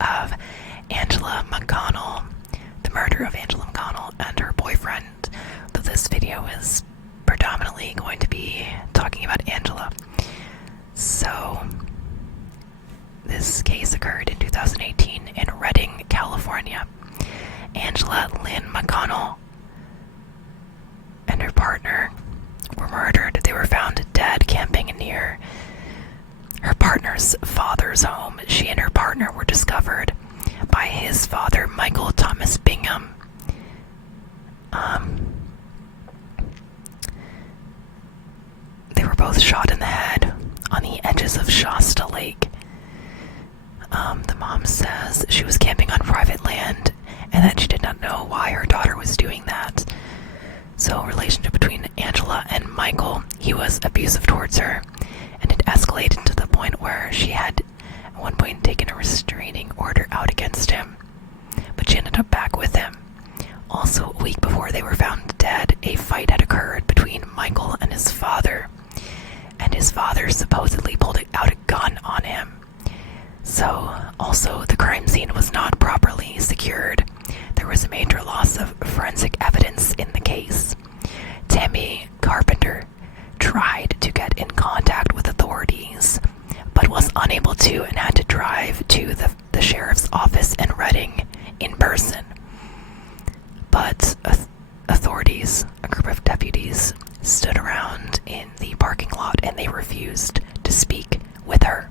of Angela McConnell, the murder of Angela McConnell and her boyfriend, though this video is predominantly going to be talking about Angela. So, this case occurred in 2018 in Redding, California. Angela Lynn McConnell and her partner were murdered. They were found dead camping near her partner's father's home. She and her partner were discovered by his father, Michael Thomas Bingham. They were both shot in the head on the edges of Shasta Lake. The mom says she was camping on private land and that she did not know why her daughter was doing that. So, relationship between Angela and Michael, he was abusive towards her, and it escalated to the point where she had at one point taken a restraining order out against him, but she ended up back with him. Also, a week before they were found dead, a fight had occurred between Michael and his father supposedly pulled out a gun on him. So, also, the crime scene was not properly secured. There was a major loss of forensic evidence in the case. Tammy Carpenter tried to get in contact with authorities, but was unable to and had to drive to the sheriff's office in Redding in person. But authorities, a group of deputies, stood around in the parking lot and they refused to speak with her.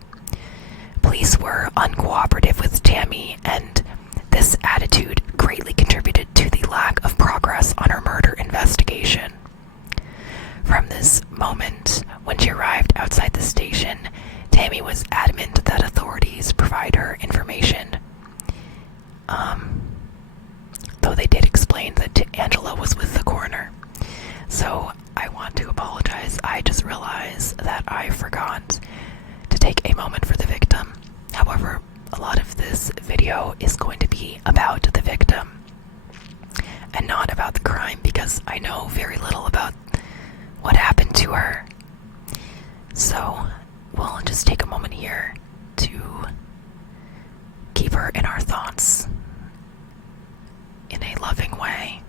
Police were uncooperative with Tammy, and this attitude greatly contributed to the lack of progress on her murder investigation. From this moment, when she arrived outside the station, Tammy was adamant that authorities provide her information. Though they did explain that Angela was with the coroner. So, I want to apologize. I just realized that I forgot to take a moment for the victim. However, a lot of this video is going to be about the victim and not about the crime, because I know very little about what happened to her. So, we'll just take a moment here to keep her in our thoughts in a loving way.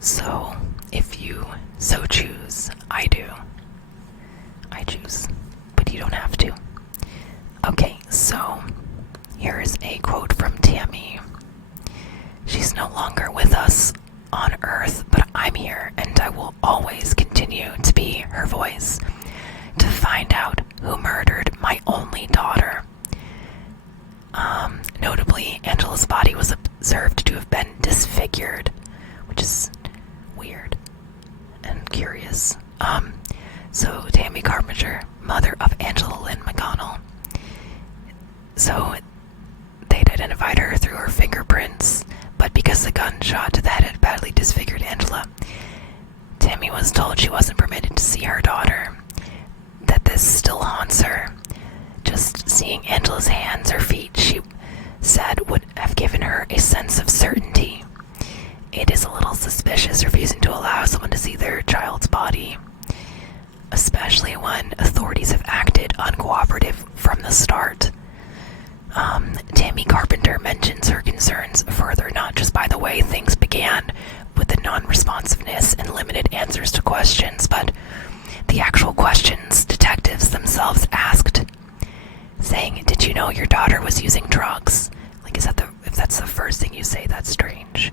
So, if you so choose, I do. I choose, but you don't have to. Okay, so here is a quote from Tammy. She's no longer with us on Earth, but I'm here, and I will always continue to be her voice to find out who murdered my only daughter. Notably, Angela's body was observed to have been disfigured, which is weird and curious. So Tammy Carpenter, mother of Angela Lynn McConnell. So they'd identified her through her fingerprints, but because the gunshot to the head had badly disfigured Angela, Tammy was told she wasn't permitted to see her daughter, that this still haunts her. Just seeing Angela's hands or feet, she said, would have given her a sense of certainty. It is a little suspicious refusing to allow someone to see their child's body, especially when authorities have acted uncooperative from the start. Tammy Carpenter mentions her concerns further, not just by the way things began with the non-responsiveness and limited answers to questions, but the actual questions detectives themselves asked, saying, "Did you know your daughter was using drugs?" Like, if that's the first thing you say, that's strange.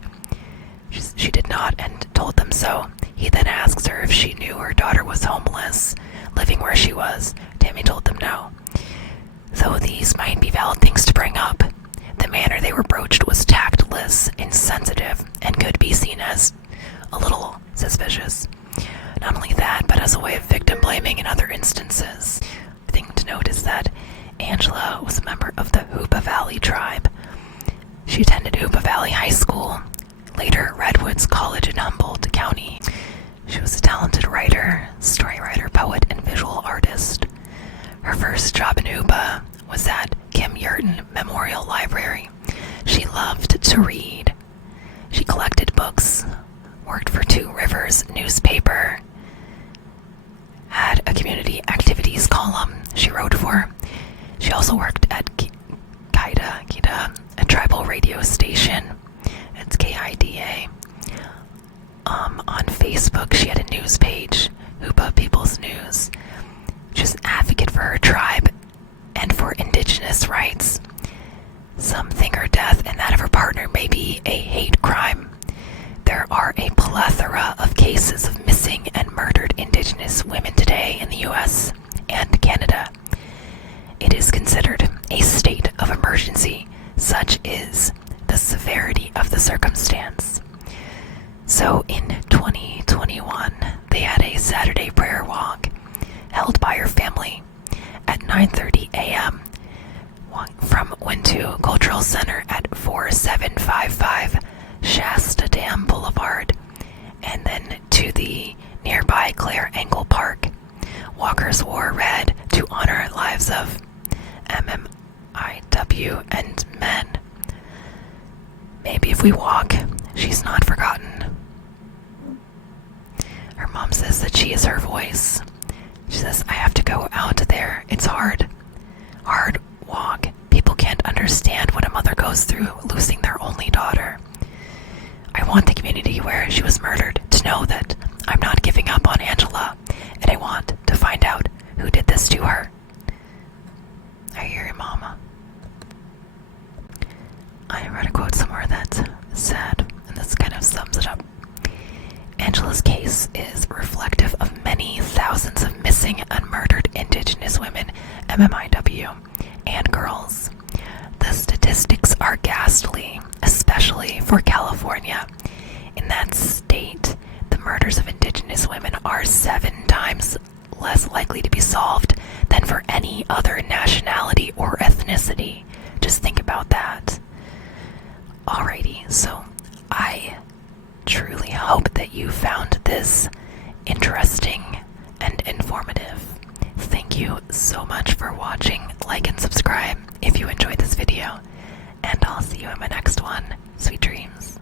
She did not, and told them so. He then asks her if she knew her daughter was homeless, living where she was. Tammy told them no. Though these might be valid things to bring up, the manner they were broached was tactless, insensitive, and could be seen as a little suspicious. Not only that, but as a way of victim blaming in other instances. The thing to note is that Angela was a member of the Hoopa Valley tribe. She attended Hoopa Valley High School, later Redwoods College in Humboldt County. She was a talented writer, story writer, poet, and visual artist. Her first job in Hoopa was at Kim Yurton Memorial Library. She loved to read. She collected books, worked for Two Rivers newspaper, had a community activities column she wrote for. She also worked at Kita Facebook. She had a news page, Hoopa People's News. She's an advocate for her tribe and for indigenous rights. Some think her death and that of her partner may be a hate crime. There are a plethora of cases of missing and murdered indigenous women today in the US and Canada. It is considered a state of emergency, such is the severity of the circumstance. So in 2021, they had a Saturday prayer walk held by her family at 9:30 a.m. from Wintu Cultural Center at 4755 Shasta Dam Boulevard, and then to the nearby Claire Engel Park. Walkers wore red to honor lives of MMIW and men. Maybe if we walk, she's not forgotten. Her mom says that she is her voice. She says, I have to go out there. It's hard. Hard walk. People can't understand what a mother goes through losing their only daughter. I want the community where she was murdered to know that I'm not giving up on Angela, and I want to find out who did this to her. I hear you, Mama. I read a quote somewhere that said, and this kind of sums it up, Angela's case is reflective of many thousands of missing and murdered Indigenous women, MMIW, and girls. The statistics are ghastly, especially for California. In that state, the murders of Indigenous women are 7 times less likely to be solved than for any other nationality or ethnicity. Just think about that. Alrighty, so I truly hope that you found this interesting and informative. Thank you so much for watching. Like and subscribe if you enjoyed this video, and I'll see you in my next one. Sweet dreams.